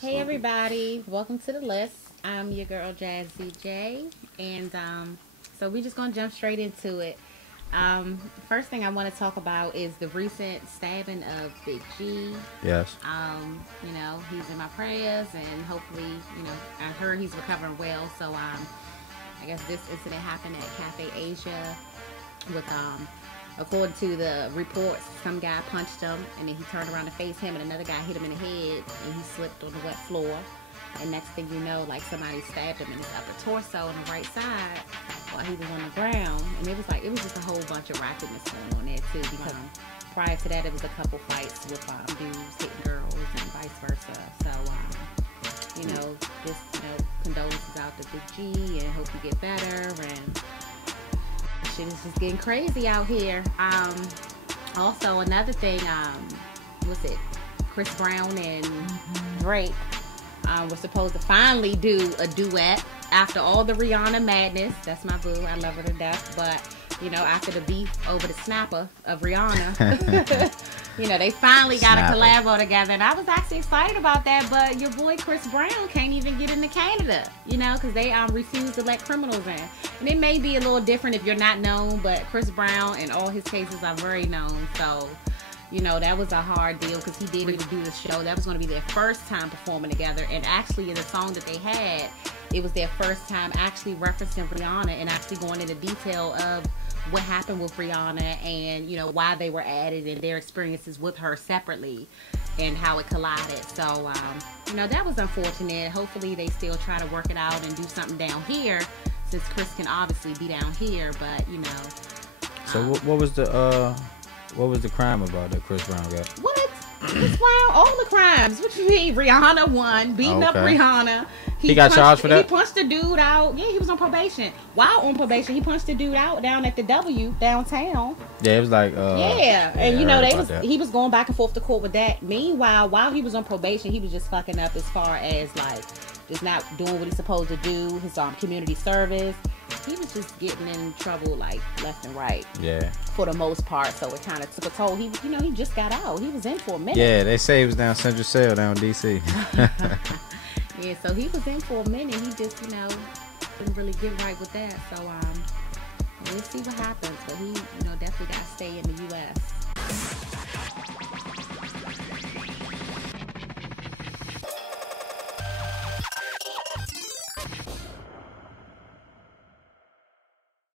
Hey everybody, welcome to the list. I'm your girl Jazzy J, and so we're just gonna jump straight into it. First thing I want to talk about is the recent stabbing of Big G. Yes. He's in my prayers, and hopefully, I heard he's recovering well. So I guess this incident happened at Cafe Asia with according to the reports, some guy punched him, and then he turned around to face him, and another guy hit him in the head, and he slipped on the wet floor. And next thing you know, like somebody stabbed him in his upper torso on the right side while he was on the ground. And it was just a whole bunch of racketness going on there too. Because prior to that, it was a couple fights with dudes hitting girls and vice versa. So condolences out to Big G, and hope you get better. And shit is just getting crazy out here. Also, another thing, Chris Brown and Drake were supposed to finally do a duet after all the Rihanna madness. That's my boo. I love her to death. But, after the beef over the snapper of Rihanna, they finally got a collabo together. And I was actually excited about that. But your boy Chris Brown can't even get into Canada, because they refuse to let criminals in. And it may be a little different if you're not known, but Chris Brown and all his cases are very known. So, that was a hard deal because he didn't even do the show. That was going to be their first time performing together. And actually, in the song that they had, it was their first time actually referencing Rihanna and actually going into detail of what happened with Rihanna and, why they were added and their experiences with her separately and how it collided. So, that was unfortunate. Hopefully, they still try to work it out and do something down here since Chris can obviously be down here. But, So, what was the crime about that Chris Brown got? What? Chris Brown, all the crimes. What you mean? Rihanna won, beating up Rihanna. He got charged for that? He punched the dude out. Yeah, he was on probation. While on probation, he punched the dude out down at the W downtown. Yeah, it was like he was going back and forth to court with that. Meanwhile, while he was on probation, he was just fucking up as far as just not doing what he's supposed to do, his community service. He was just getting in trouble left and right. Yeah. For the most part, so it kind of took a toll. He just got out. He was in for a minute. Yeah, they say he was down Central Cell down DC. Yeah, so he was in for a minute. He just, didn't really get right with that. So we'll see what happens. But he, definitely got to stay in the U.S.